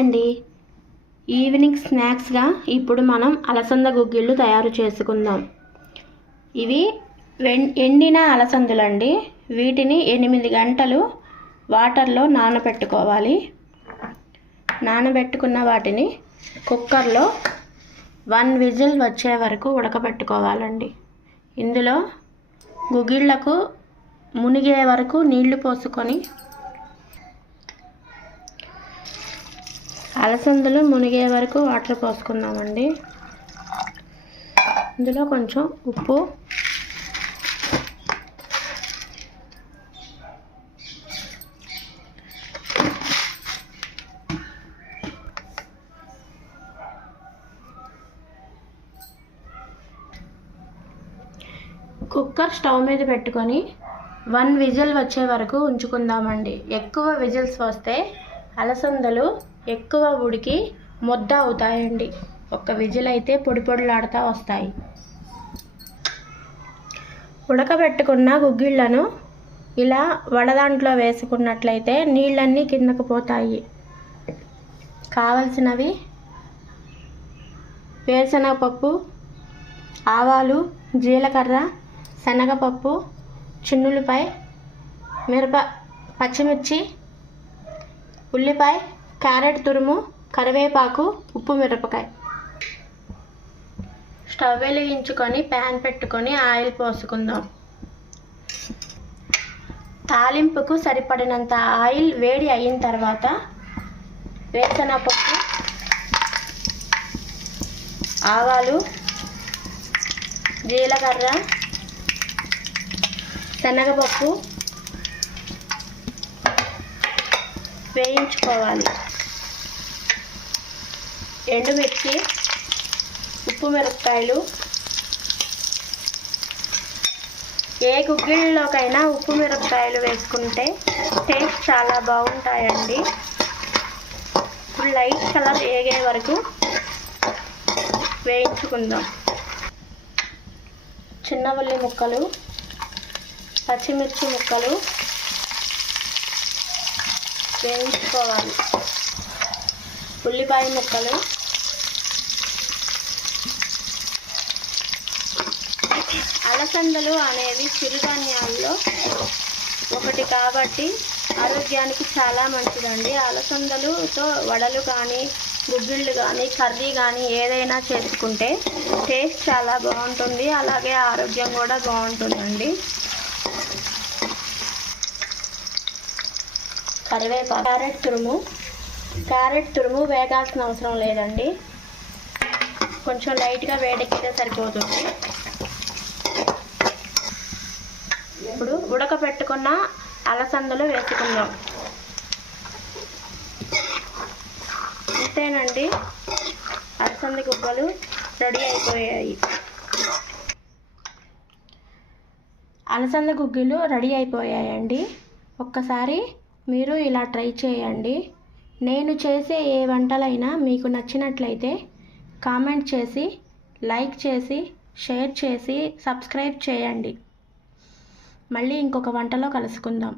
అండి. ఈవినింగ్ స్నాక్స్గా ఇప్పుడు మనం అలసంద గుగ్గిళ్ళు తయారు చేసుకుందాం. ఇవి వెన్- ఎండిన అలసందులండి. వీటిని ఎనిమిది గంటలు వాటర్లో నానబెట్టుకోవాలి. నానబెట్టుకున్న వాటిని కుక్కర్లో వన్ విజిల్ వచ్చే వరకు ఉడకబెట్టుకోవాలండి. ఇందులో గుగ్గిళ్ళకు మునిగే వరకు నీళ్ళు పోసుకొని అలసందలు మునిగే వరకు వాటర్ పోసుకుందామండి. ఇందులో కొంచెం ఉప్పు. కుక్కర్ స్టవ్ మీద పెట్టుకొని వన్ విజిల్ వచ్చే వరకు ఉంచుకుందామండి. ఎక్కువ విజిల్స్ వస్తే అలసందలు ఎక్కువ ఉడికి ముద్ద అవుతాయండి. ఒక్క విజిల్ అయితే పొడి పొడిలాడుతూ వస్తాయి. ఉడకబెట్టుకున్న గుగ్గిళ్ళను ఇలా వడదాంట్లో వేసుకున్నట్లయితే నీళ్ళన్నీ కిందకు పోతాయి. కావలసినవి వేరుశనగపప్పు ఆవాలు జీలకర్ర శనగపప్పు చిన్నులపై మిరప పచ్చిమిర్చి ఉల్లిపాయ క్యారెట్ తురుము కరివేపాకు ఉప్పు మిరపకాయ. స్టవ్ వెలిగించుకొని ప్యాన్ పెట్టుకొని ఆయిల్ పోసుకుందాం. తాలింపుకు సరిపడినంత ఆయిల్ వేడి అయిన తర్వాత వేసనపప్పు ఆవాలు జీలకర్ర శనగపప్పు వేయించుకోవాలి ఎండుమిర్చి ఉప్పు మిరపకాయలు. ఏ గుగ్గిళ్ళలోకైనా ఉప్పు మిరపకాయలు వేసుకుంటే టేస్ట్ చాలా బాగుంటాయండి. ఇప్పుడు లైట్ కలర్ ఏగే వరకు వేయించుకుందాం. చిన్న ఉల్లి ముక్కలు పచ్చిమిర్చి ముక్కలు వేయించుకోవాలి ఉల్లిపాయ ముక్కలు. అలసందలు అనేవి చిరుధాన్యాల్లో ఒకటి కాబట్టి ఆరోగ్యానికి చాలా మంచిదండి. అలసందలుతో వడలు కానీ గుగ్గిళ్ళు కానీ కర్రీ కానీ ఏదైనా చేసుకుంటే టేస్ట్ చాలా బాగుంటుంది. అలాగే ఆరోగ్యం కూడా బాగుంటుందండి. కరివేపాకు. క్యారెట్ తురుము. క్యారెట్ తురుము వేగాల్సిన అవసరం లేదండి. కొంచెం లైట్గా వేడెక్కితే సరిపోతుంది. ఇప్పుడు ఉడకబెట్టుకున్న అలసందలు వేసుకుందాం. అంతేనండి. అలసంద గుబ్బలు రెడీ అయిపోయాయి. అలసంద గుగ్గిలు రెడీ అయిపోయాయండి. ఒక్కసారి మీరు ఇలా ట్రై చేయండి. నేను చేసే ఏ వంటలైనా మీకు నచ్చినట్లయితే కామెంట్ చేసి లైక్ చేసి షేర్ చేసి సబ్స్క్రైబ్ చేయండి. మళ్ళీ ఇంకొక వంటలో కలుసుకుందాం.